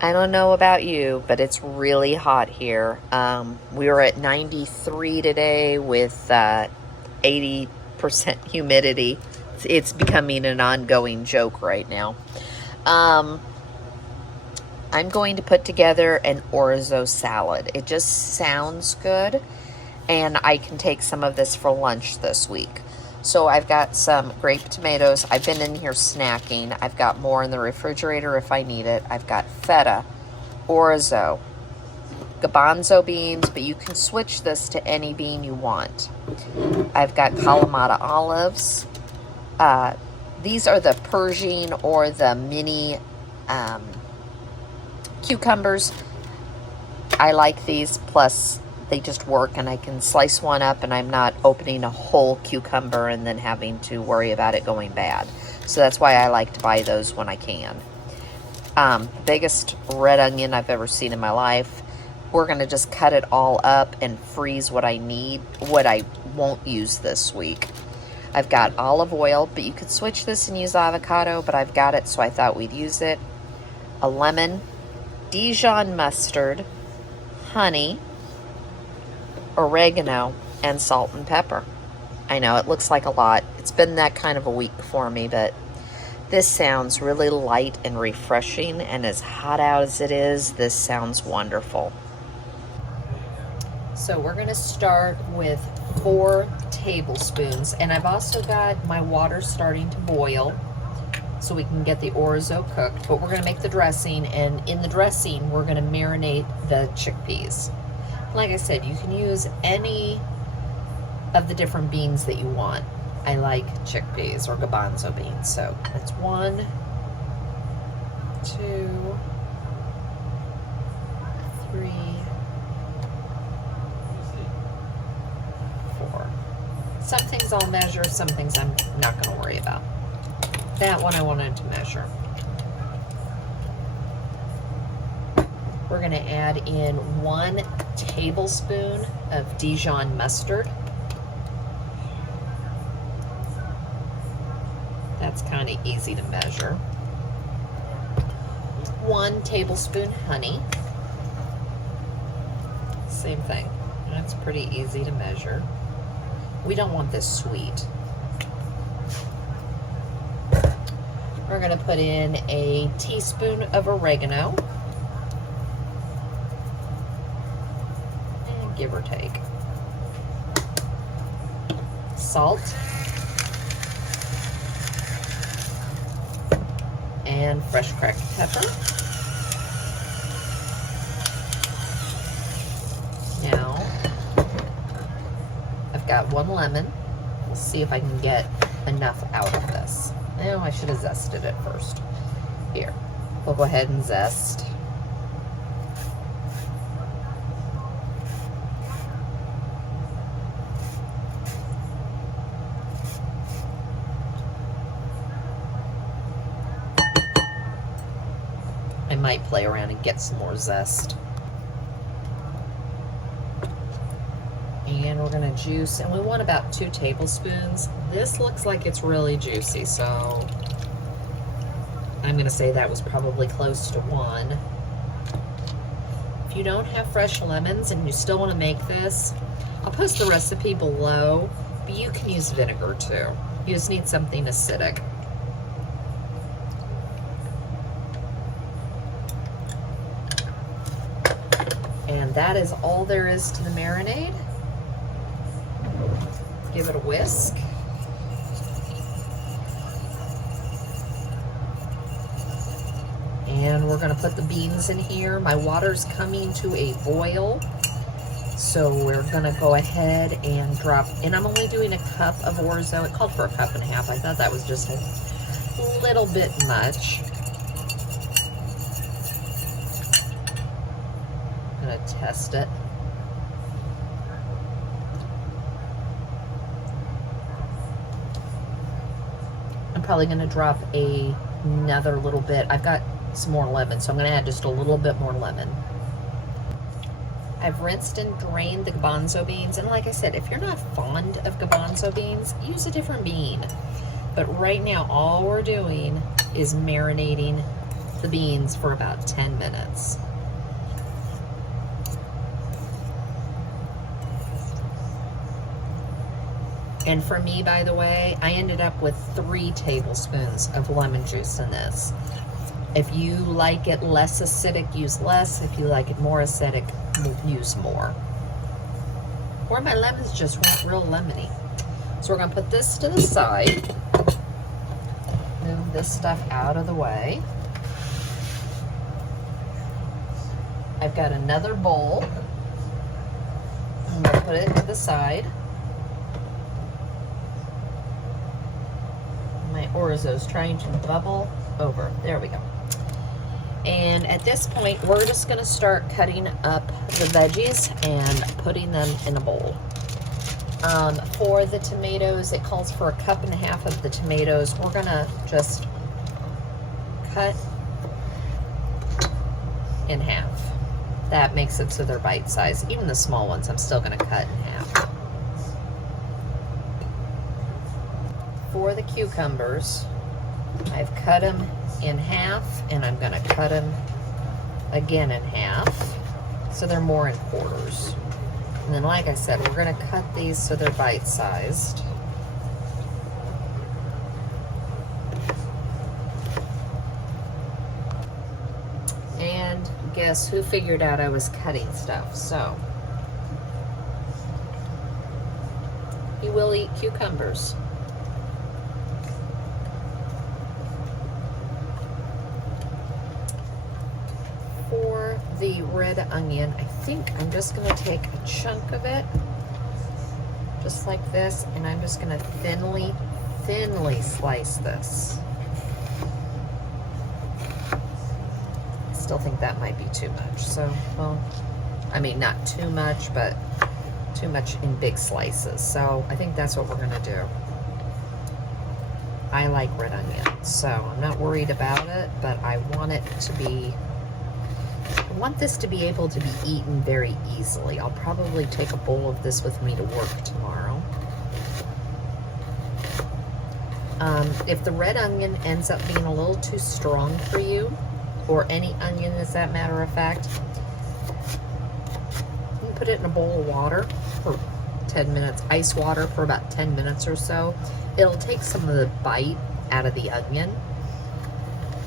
I don't know about you, but it's really hot here. We were at 93 today with 80% humidity. It's becoming an ongoing joke right now. Um, I'm going to put together an orzo salad. It just sounds good, and I can take some of this for lunch this week. So I've got some grape tomatoes. I've been in here snacking. I've got more in the refrigerator if I need it. I've got feta, orzo, garbanzo beans, but you can switch this to any bean you want. I've got Kalamata olives. These are the Persian or the mini cucumbers. I like these, plus they just work, and I can slice one up and I'm not opening a whole cucumber and then having to worry about it going bad. So that's why I like to buy those when I can. Biggest red onion I've ever seen in my life. We're going to just cut it all up and freeze what I need, what I won't use this week. I've got olive oil, but you could switch this and use avocado, but I've got it, so I thought we'd use it. A lemon, Dijon mustard, honey, oregano, and salt and pepper. I know it looks like a lot. It's been that kind of a week for me, but this sounds really light and refreshing, and as hot out as it is, this sounds wonderful. So we're going to start with 4 tablespoons, and I've also got my water starting to boil so we can get the orzo cooked, but we're going to make the dressing, and in the dressing we're going to marinate the chickpeas. Like I said, you can use any of the different beans that you want. I like chickpeas or garbanzo beans. So that's 1, 2, 3, 4. Some things I'll measure, some things I'm not going to worry about. That one I wanted to measure. We're going to add in 1 tablespoon of Dijon mustard. That's kind of easy to measure. 1 tablespoon honey. Same thing. That's pretty easy to measure. We don't want this sweet. We're going to put in a teaspoon of oregano. And give or take. Salt. And fresh cracked pepper. Now, I've got 1 lemon. We'll see if I can get enough out of this. No, I should have zested it first. Here, we'll go ahead and zest. I might play around and get some more zest. And we're going to juice, and we want about 2 tablespoons. This looks like it's really juicy, so I'm going to say that was probably close to 1. If you don't have fresh lemons and you still want to make this, I'll post the recipe below, but you can use vinegar too. You just need something acidic. And that is all there is to the marinade. Give it a whisk. And we're going to put the beans in here. My water's coming to a boil. So we're going to go ahead and drop, and I'm only doing a cup of orzo. It called for a cup and a half. I thought that was just a little bit much. I'm going to test it. I'm probably going to drop another little bit. I've got some more lemon, so I'm going to add just a little bit more lemon. I've rinsed and drained the garbanzo beans, and like I said, if you're not fond of garbanzo beans, use a different bean. But right now, all we're doing is marinating the beans for about 10 minutes. And for me, by the way, I ended up with 3 tablespoons of lemon juice in this. If you like it less acidic, use less. If you like it more acidic, use more. Or my lemons just weren't real lemony. So we're gonna put this to the side. Move this stuff out of the way. I've got another bowl. I'm gonna put it to the side. My orzo's trying to bubble over. There we go. And at this point, we're just gonna start cutting up the veggies and putting them in a bowl. For the tomatoes, it calls for 1.5 cups of the tomatoes. We're gonna just cut in half. That makes it so they're bite size. Even the small ones, I'm still gonna cut in half. For the cucumbers, I've cut them in half, and I'm gonna cut them again in half, so they're more in quarters. And then, like I said, we're gonna cut these so they're bite-sized. And guess who figured out I was cutting stuff? So, you will eat cucumbers. For the red onion, I think I'm just going to take a chunk of it, just like this, and I'm just going to thinly slice this. I still think that might be too much, so, well, I mean, not too much, but too much in big slices. So I think that's what we're going to do. I like red onion, so I'm not worried about it, but I want it to be, I want this to be able to be eaten very easily. I'll probably take a bowl of this with me to work tomorrow. If the red onion ends up being a little too strong for you, or any onion as that matter of fact, you can put it in a bowl of water for 10 minutes, ice water for about 10 minutes or so. It'll take some of the bite out of the onion.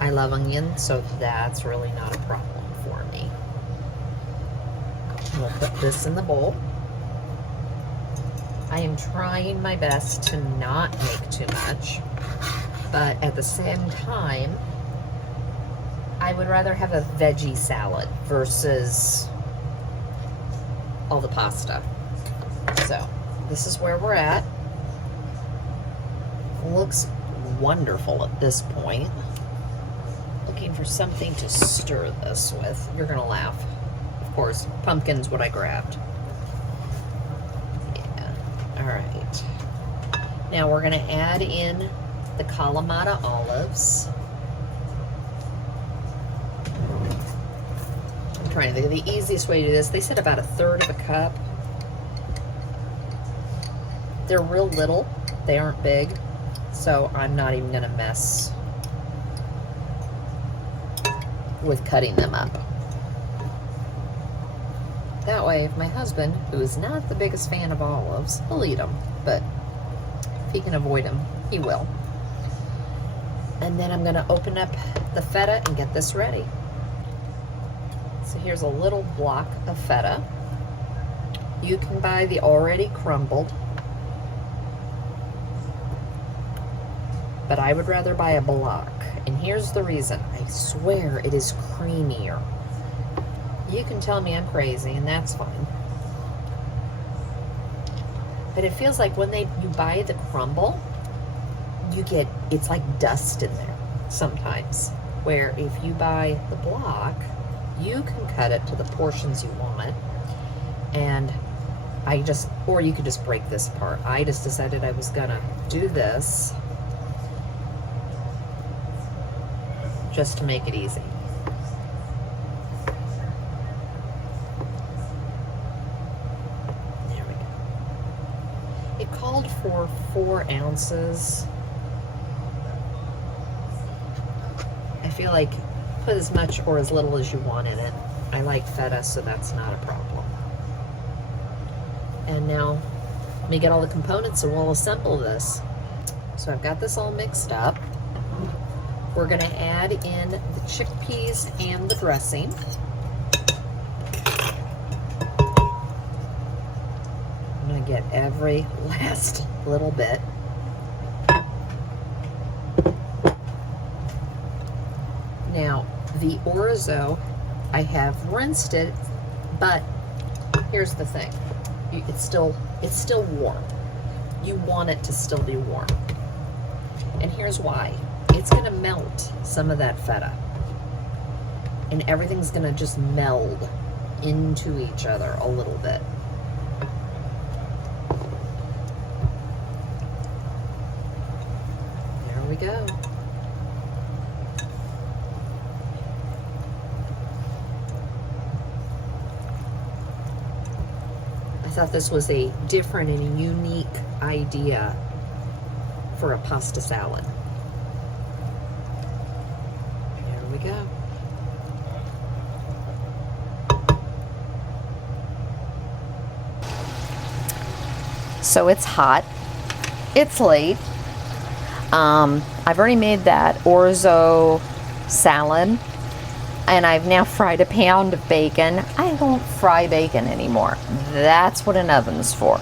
I love onion, so that's really not a problem for me. We'll put this in the bowl. I am trying my best to not make too much, but at the same time, I would rather have a veggie salad versus all the pasta. So this is where we're at. Looks wonderful at this point. Looking for something to stir this with. You're gonna laugh. Of course, pumpkin's what I grabbed. Yeah, all right. Now we're gonna add in the Kalamata olives. I'm trying to think of the easiest way to do this. They said about 1/3 of a cup. They're real little, they aren't big, so I'm not even gonna mess with cutting them up. That way, if my husband, who is not the biggest fan of olives, he'll eat them, but if he can avoid them, he will. And then I'm gonna open up the feta and get this ready. So here's a little block of feta. You can buy the already crumbled, but I would rather buy a block. And here's the reason. I swear it is creamier. You can tell me I'm crazy, and that's fine. But it feels like when you buy the crumble, you get, it's like dust in there sometimes. Where if you buy the block, you can cut it to the portions you want. And or you could just break this apart. I just decided I was gonna do this just to make it easy. There we go. It called for 4 ounces. I feel like put as much or as little as you want in it. I like feta, so that's not a problem. And now, let me get all the components and we'll assemble this. So I've got this all mixed up. We're gonna add in the chickpeas and the dressing. I'm gonna get every last little bit. Now, the orzo, I have rinsed it, but here's the thing. It's still warm. You want it to still be warm. And here's why. It's gonna melt some of that feta. And everything's gonna just meld into each other a little bit. There we go. I thought this was a different and a unique idea for a pasta salad. There we go. So it's hot. It's late. I've already made that orzo salad. And I've now fried a pound of bacon. I don't fry bacon anymore. That's what an oven's for.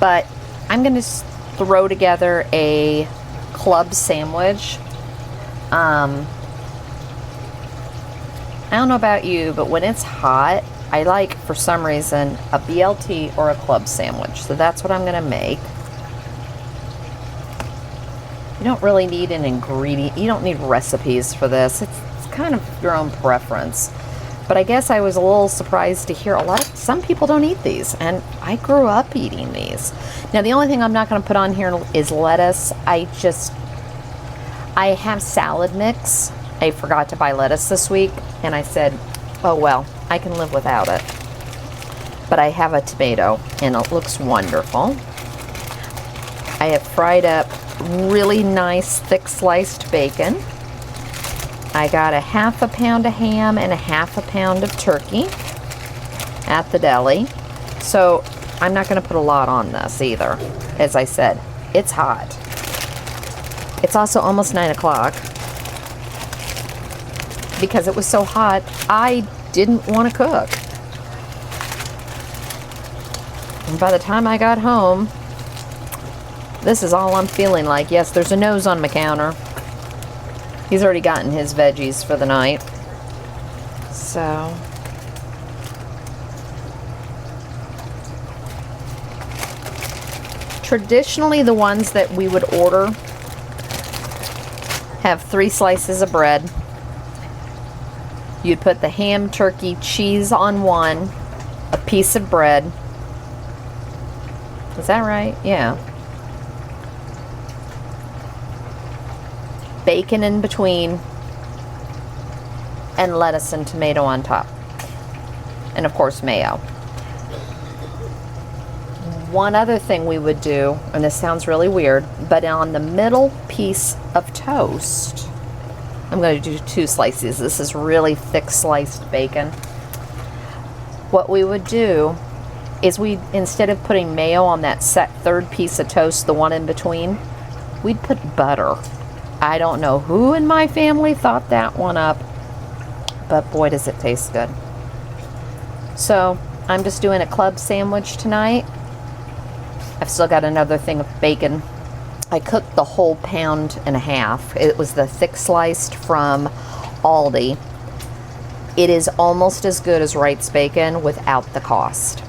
But I'm going to throw together a club sandwich. I don't know about you, but when it's hot, I like, for some reason, a BLT or a club sandwich. So that's what I'm going to make. You don't really need an ingredient. You don't need recipes for this. It's kind of your own preference. But I guess I was a little surprised to hear some people don't eat these, and I grew up eating these. Now the only thing I'm not going to put on here is lettuce. I have salad mix. I forgot to buy lettuce this week, and I said, oh well, I can live without it. But I have a tomato, and it looks wonderful. I have fried up really nice thick sliced bacon. I got a half a pound of ham and a half a pound of turkey at the deli. So I'm not going to put a lot on this either. As I said, it's hot. It's also almost 9 o'clock. Because it was so hot, I didn't want to cook. And by the time I got home, this is all I'm feeling like. Yes, there's a nose on my counter. He's already gotten his veggies for the night. So, traditionally the ones that we would order have 3 slices of bread. You'd put the ham, turkey, cheese on one, a piece of bread. Is that right? Yeah. Bacon in between, and lettuce and tomato on top. And of course mayo. One other thing we would do, and this sounds really weird, but on the middle piece of toast, I'm going to do 2 slices. This is really thick sliced bacon. What we would do is instead of putting mayo on that set third piece of toast, the one in between, we'd put butter. I don't know who in my family thought that one up, but boy does it taste good. So I'm just doing a club sandwich tonight. I've still got another thing of bacon. I cooked the whole pound and a half. It was the thick sliced from Aldi. It is almost as good as Wright's bacon without the cost.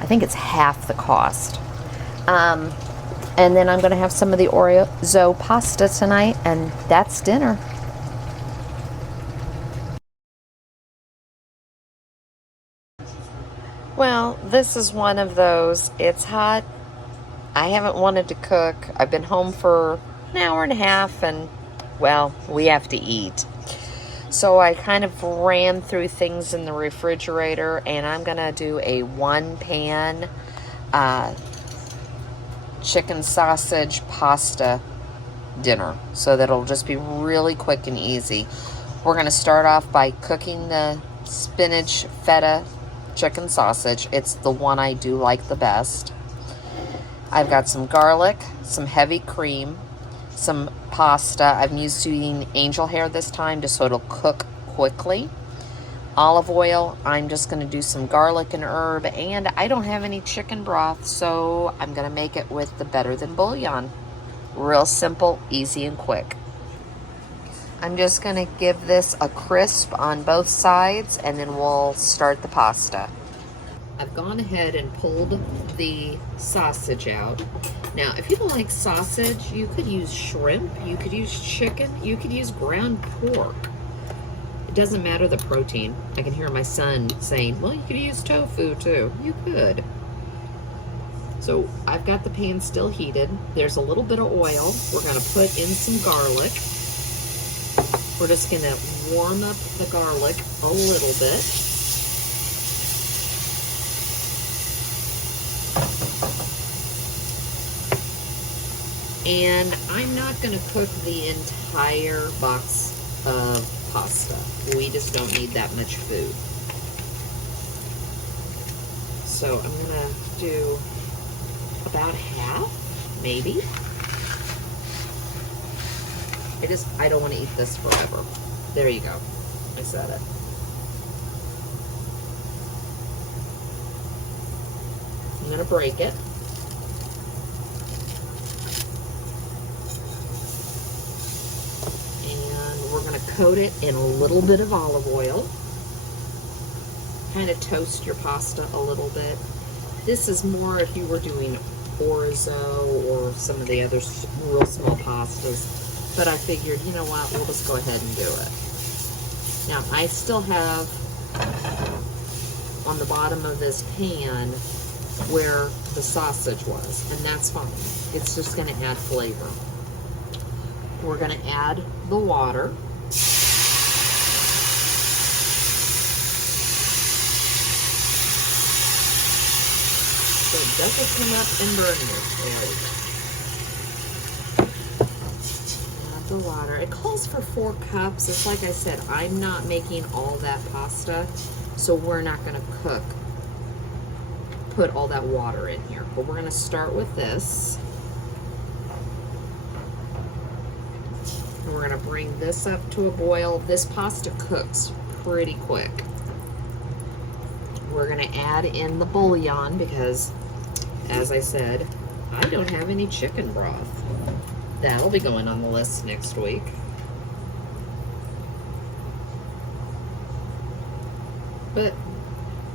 I think it's half the cost. And then I'm going to have some of the orzo pasta tonight, and that's dinner. Well, this is one of those. It's hot. I haven't wanted to cook. I've been home for an hour and a half, and, well, we have to eat. So I kind of ran through things in the refrigerator, and I'm going to do a 1-pan chicken sausage pasta dinner, so that it'll just be really quick and easy. We're going to start off by cooking the spinach feta chicken sausage. It's the one I do like the best. I've got some garlic, some heavy cream, some pasta. I'm using angel hair this time just so it'll cook quickly. Olive oil. I'm just going to do some garlic and herb, and I don't have any chicken broth, so I'm going to make it with the Better Than bouillon. Real simple, easy, and quick. I'm just going to give this a crisp on both sides, and then we'll start the pasta. I've gone ahead and pulled the sausage out. Now, if you don't like sausage, you could use shrimp, you could use chicken, you could use ground pork. It doesn't matter the protein. I can hear my son saying, well, you could use tofu too. You could. So I've got the pan still heated. There's a little bit of oil. We're going to put in some garlic. We're just going to warm up the garlic a little bit. And I'm not going to cook the entire box of pasta. We just don't need that much food. So I'm going to do about half, maybe. I don't want to eat this forever. There you go. I said it. I'm going to break it. And we're going to coat it in a little bit of olive oil. Kind of toast your pasta a little bit. This is more if you were doing orzo or some of the other real small pastas. But I figured, you know what, we'll just go ahead and do it. Now, I still have on the bottom of this pan where the sausage was, and that's fine. It's just going to add flavor. We're going to add the water. So it doesn't come up and burn you. There we go. The water. It calls for 4 cups. It's like I said, I'm not making all that pasta, so we're not going to put all that water in here. But we're going to start with this. And we're going to bring this up to a boil. This pasta cooks pretty quick. We're going to add in the bouillon because, as I said, I don't have any chicken broth. That'll be going on the list next week. But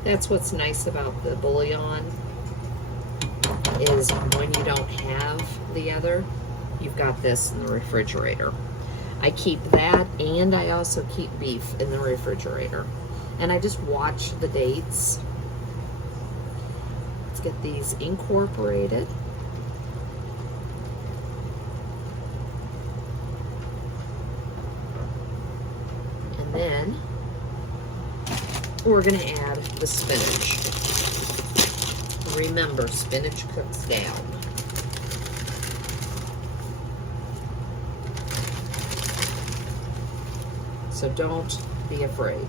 that's what's nice about the bouillon is when you don't have the other, you've got this in the refrigerator. I keep that, and I also keep beef in the refrigerator. And I just watch the dates. Let's get these incorporated. Then we're going to add the spinach. Remember, spinach cooks down. So don't be afraid.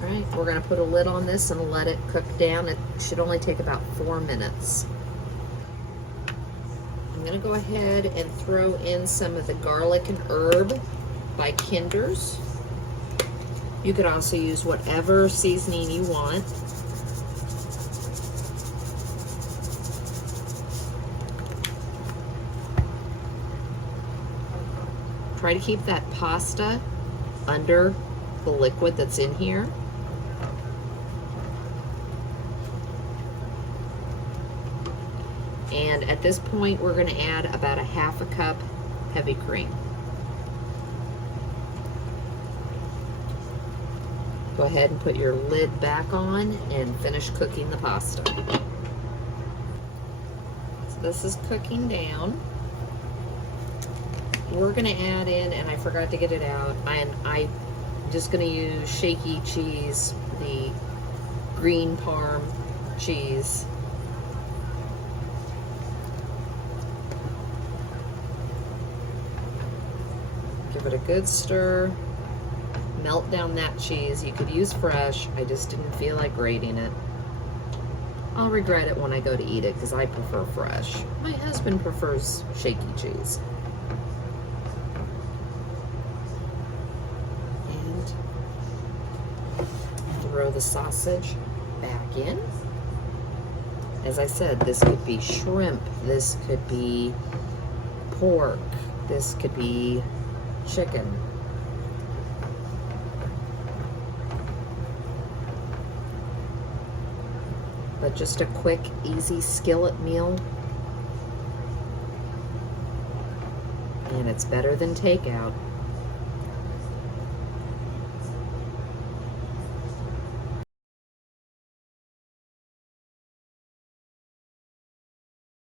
All right, we're going to put a lid on this and let it cook down. It should only take about 4 minutes. I'm going to go ahead and throw in some of the garlic and herb by Kinder's. You could also use whatever seasoning you want. Try to keep that pasta under the liquid that's in here. And at this point, we're going to add about a half a cup heavy cream. Go ahead and put your lid back on and finish cooking the pasta. So this is cooking down. We're going to add in, and I forgot to get it out, and I'm just going to use shaky cheese, the green Parm cheese. Give it a good stir. Melt down that cheese. You could use fresh. I just didn't feel like grating it. I'll regret it when I go to eat it because I prefer fresh. My husband prefers shaky cheese. And throw the sausage back in. As I said, this could be shrimp, this could be pork, this could be chicken. But just a quick, easy skillet meal. And it's better than takeout.